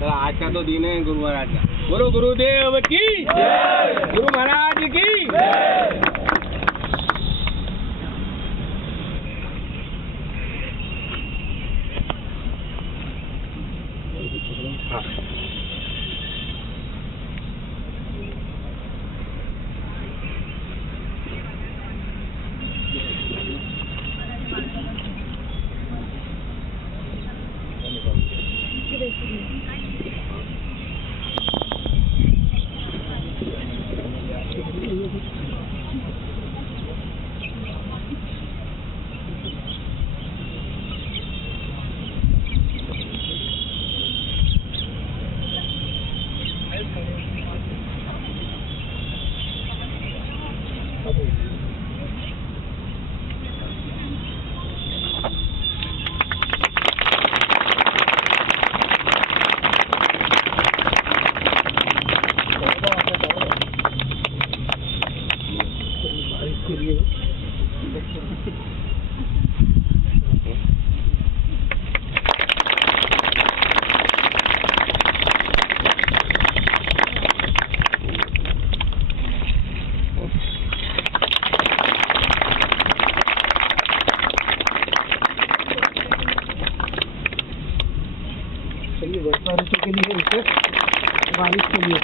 तो आज का तो दिन है गुरु महाराज का। गुरु गुरुदेव की, गुरु महाराज की। वर्षा ऋतु के लिए इसे बारिश के लिए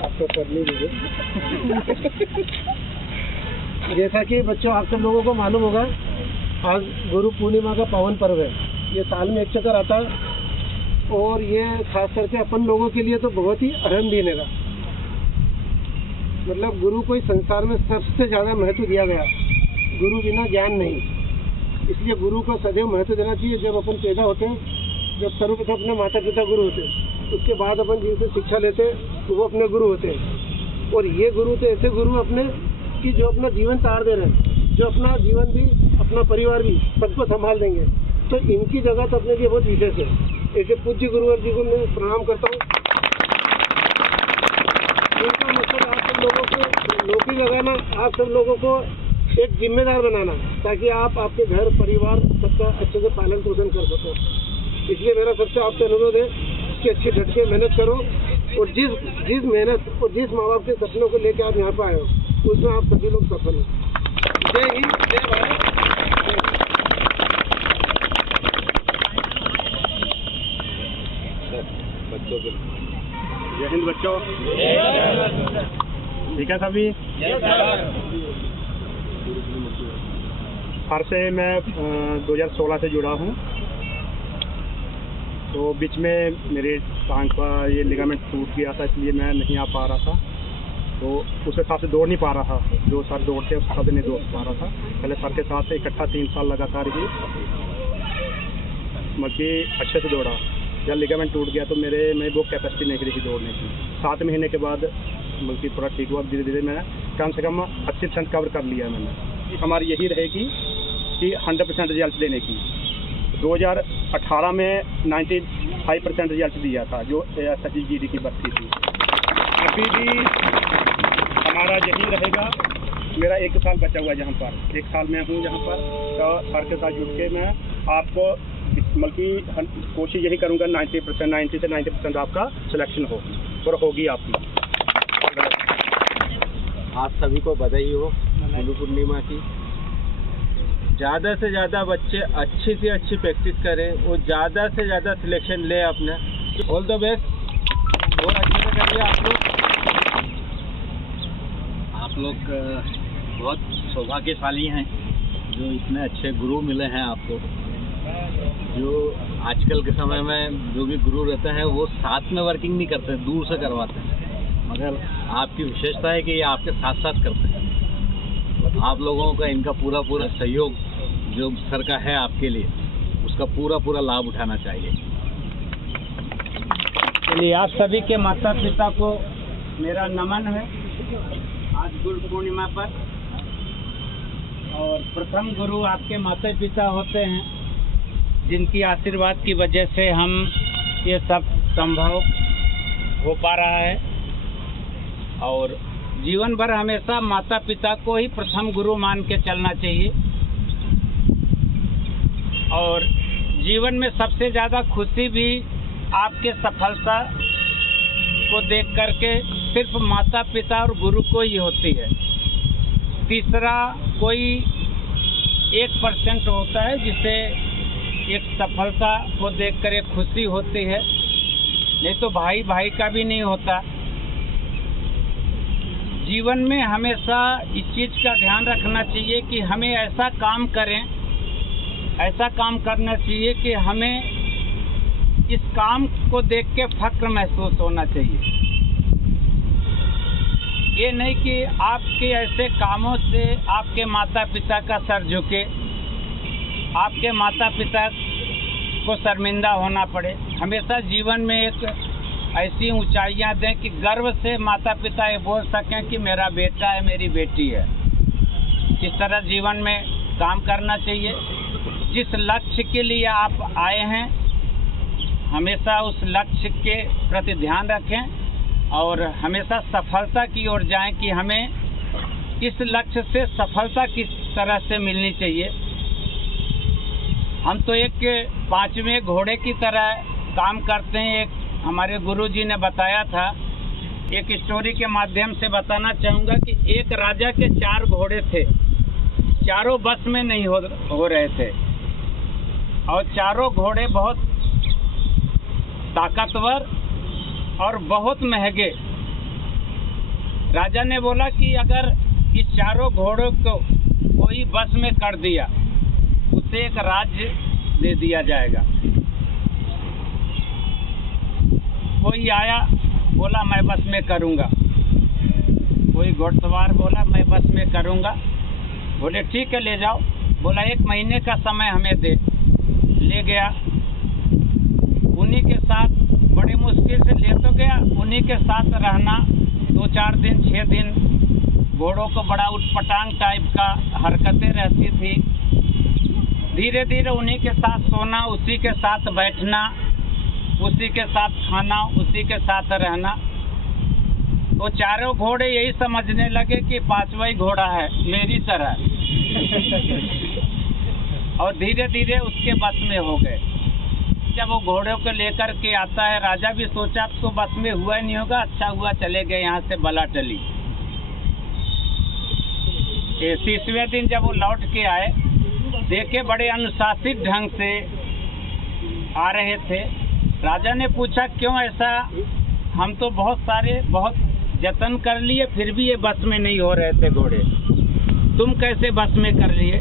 आपको करने दीजिए। जैसा कि बच्चों आप सब लोगों को मालूम होगा, आज गुरु पूर्णिमा का पावन पर्व है। ये साल में एक चक्कर आता है और ये खास करके अपन लोगों के लिए तो बहुत ही अहम दिन है। मतलब गुरु को इस संसार में सबसे ज़्यादा महत्व दिया गया। गुरु बिना ज्ञान नहीं, इसलिए गुरु को सदैव महत्व देना चाहिए। जब अपन पैदा होते हैं, जब सर्वप्रथम अपने माता पिता गुरु होते हैं, उसके बाद अपन जिनसे शिक्षा लेते हैं तो वो अपने गुरु होते हैं। और ये गुरु तो ऐसे गुरु अपने कि जो अपना जीवन तार दे रहे हैं, जो अपना जीवन भी, अपना परिवार भी, सबको संभाल देंगे। तो इनकी जगह तो अपने लिए बहुत विशेष है। ऐसे पूज्य गुरुवर जी को मैं प्रणाम करता हूँ। इनका मकसद आप सब लोगों को नौकरी लगाना, आप सब लोगों को एक जिम्मेदार बनाना, ताकि आप आपके घर परिवार सबका अच्छे से पालन पोषण कर सको। इसलिए मेरा सबसे आपसे अनुरोध है कि अच्छी डट के मेहनत करो और जिस मेहनत और जिस माँ बाप के सपनों को लेकर आप यहाँ पर आए हो, उसमें आप सभी लोग सफल हो। जय हिंद, जय भारत। जय हिंद बच्चों। ठीक है सभी। हर से मैं 2016 से जुड़ा हूँ। तो बीच में मेरे टांग का ये लिगामेंट टूट गया था, इसलिए मैं नहीं आ पा रहा था। तो उस हिसाब से दौड़ नहीं पा रहा था। जो सर दौड़ते उस हिसाब से नहीं दौड़ पा रहा था। पहले सर के साथ इकट्ठा 3 साल लगातार ही मतलब अच्छे से दौड़ा। जब लिगामेंट टूट गया तो मैं वो कैपेसिटी नहीं रही दौड़ने की। 7 महीने के बाद बल्कि थोड़ा ठीक हुआ। धीरे धीरे मैं कम से कम 80% कवर कर लिया मैंने। हमारी यही रहेगी कि 100% रिजल्ट देने की। 2018 में 95% रिजल्ट दिया था, जो SHGD की भर्ती थी। अभी भी हमारा यही रहेगा। मेरा 1 साल बचा हुआ है यहाँ पर, 1 साल में हूँ यहाँ पर। तो सर के साथ जुड़ के मैं आपको बल्कि कोशिश यही करूँगा 90 से 90% आपका सिलेक्शन हो और होगी आपकी। आप सभी को बधाई हो गुरु पूर्णिमा की। ज़्यादा से ज़्यादा बच्चे अच्छी से अच्छी प्रैक्टिस करें और ज़्यादा से ज़्यादा सिलेक्शन ले अपने। ऑल द बेस्ट और अच्छे से करिए आप लोग बहुत सौभाग्यशाली हैं जो इतने अच्छे गुरु मिले हैं आपको। जो आजकल के समय में जो भी गुरु रहते हैं वो साथ में वर्किंग नहीं करते, दूर से करवाते हैं। मगर आपकी विशेषता है कि ये आपके साथ साथ करते हैं। आप लोगों का इनका पूरा सहयोग जो सर का है आपके लिए, उसका पूरा लाभ उठाना चाहिए। चलिए, आप सभी के माता पिता को मेरा नमन है आज गुरु पूर्णिमा पर। और प्रथम गुरु आपके माता पिता होते हैं, जिनकी आशीर्वाद की वजह से हम ये सब संभव हो पा रहा है। और जीवन भर हमेशा माता पिता को ही प्रथम गुरु मान के चलना चाहिए। और जीवन में सबसे ज़्यादा खुशी भी आपके सफलता को देख करके सिर्फ माता पिता और गुरु को ही होती है। तीसरा कोई 1% होता है जिसे एक सफलता को देखकर एक खुशी होती है, नहीं तो भाई भाई का भी नहीं होता। जीवन में हमेशा इस चीज़ का ध्यान रखना चाहिए कि हमें ऐसा काम करें, ऐसा काम करना चाहिए कि हमें इस काम को देख के फक्र महसूस होना चाहिए। ये नहीं कि आपके ऐसे कामों से आपके माता पिता का सर झुके, आपके माता पिता को शर्मिंदा होना पड़े। हमेशा जीवन में एक ऐसी ऊंचाइयां दें कि गर्व से माता पिता ये बोल सकें कि मेरा बेटा है, मेरी बेटी है। इस तरह जीवन में काम करना चाहिए। जिस लक्ष्य के लिए आप आए हैं हमेशा उस लक्ष्य के प्रति ध्यान रखें और हमेशा सफलता की ओर जाएं कि हमें इस लक्ष्य से सफलता किस तरह से मिलनी चाहिए। हम तो एक 5वें घोड़े की तरह काम करते हैं। एक हमारे गुरुजी ने बताया था, एक स्टोरी के माध्यम से बताना चाहूँगा कि एक राजा के 4 घोड़े थे, चारों बस में नहीं हो रहे थे और चारों घोड़े बहुत ताकतवर और बहुत महंगे। राजा ने बोला कि अगर इस चारों घोड़ों को कोई बस में कर दिया उसे एक राज्य दे दिया जाएगा। कोई आया बोला मैं बस में करूँगा, कोई घोड़सवार बोला मैं बस में करूँगा। बोले ठीक है ले जाओ। बोला 1 महीने का समय हमें दे। ले गया, उन्हीं के साथ बड़ी मुश्किल से ले तो गया, उन्हीं के साथ रहना 2-4 दिन 6 दिन। घोड़ों को बड़ा उटपटांग टाइप का हरकतें रहती थी। धीरे धीरे उन्हीं के साथ सोना, उसी के साथ बैठना, उसी के साथ खाना, उसी के साथ रहना। तो चारों घोड़े यही समझने लगे कि 5वां ही घोड़ा है मेरी तरह और धीरे धीरे उसके बस में हो गए। जब वो घोड़ों को लेकर के आता है, राजा भी सोचा अब तो बस में हुआ ही नहीं होगा, अच्छा हुआ चले गए यहाँ से बला टली। 30वें दिन जब वो लौट के आए, देखे बड़े अनुशासित ढंग से आ रहे थे। राजा ने पूछा क्यों ऐसा, हम तो बहुत जतन कर लिए फिर भी ये बस में नहीं हो रहे थे घोड़े, तुम कैसे बस में कर लिए?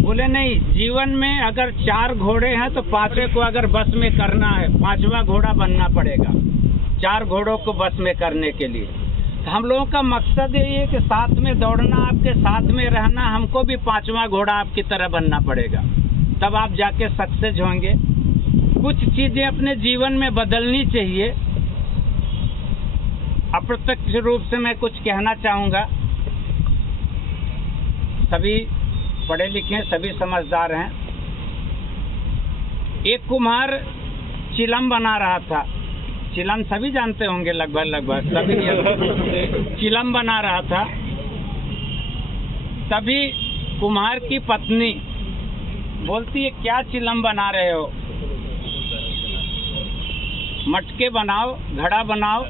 बोले नहीं, जीवन में अगर 4 घोड़े हैं तो 5वें को अगर बस में करना है 5वां घोड़ा बनना पड़ेगा 4 घोड़ों को बस में करने के लिए। तो हम लोगों का मकसद यही है कि साथ में दौड़ना, आपके साथ में रहना, हमको भी 5वां घोड़ा आपकी तरह बनना पड़ेगा, तब आप जाके सक्सेस होंगे। कुछ चीज़ें अपने जीवन में बदलनी चाहिए। अप्रत्यक्ष रूप से मैं कुछ कहना चाहूँगा। सभी पढ़े लिखे, सभी समझदार हैं। एक कुम्हार चिलम बना रहा था। चिलम सभी जानते होंगे, लगभग सभी चिलम बना रहा था। तभी कुम्हार की पत्नी बोलती है क्या चिलम बना रहे हो? मटके बनाओ, घड़ा बनाओ,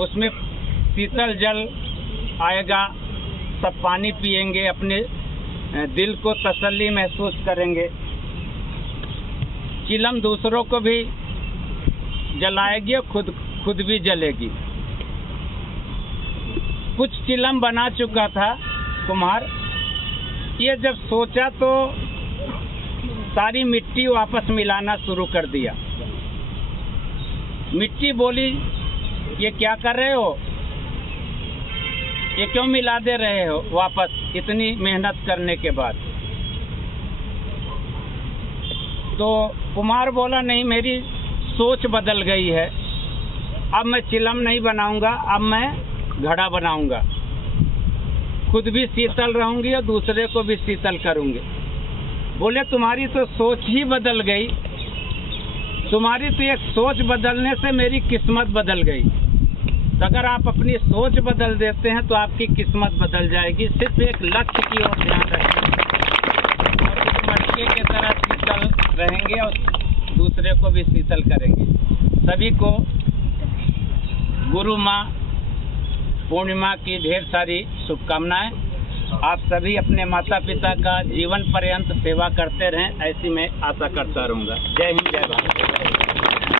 उसमें शीतल जल आएगा, सब पानी पिएंगे, अपने दिल को तसल्ली महसूस करेंगे। चिलम दूसरों को भी जलाएगी और खुद भी जलेगी। कुछ चिलम बना चुका था कुम्हार। ये जब सोचा तो सारी मिट्टी वापस मिलाना शुरू कर दिया। मिट्टी बोली ये क्या कर रहे हो, ये क्यों मिला दे रहे हो वापस इतनी मेहनत करने के बाद? तो कुम्हार बोला नहीं, मेरी सोच बदल गई है, अब मैं चिलम नहीं बनाऊंगा, अब मैं घड़ा बनाऊंगा। खुद भी शीतल रहूंगी और दूसरे को भी शीतल करूंगी। बोले तुम्हारी तो सोच ही बदल गई, तुम्हारी तो एक सोच बदलने से मेरी किस्मत बदल गई। तो अगर आप अपनी सोच बदल देते हैं तो आपकी किस्मत बदल जाएगी। सिर्फ एक लक्ष्य की ओर ध्यान रखें और उस मटके की तरह शीतल रहेंगे और दूसरे को भी शीतल करेंगे। सभी को गुरु माँ पूर्णिमा की ढेर सारी शुभकामनाएं। आप सभी अपने माता पिता का जीवन पर्यंत सेवा करते रहें, ऐसी मैं आशा करता रहूँगा। जय हिंद, जय भारत।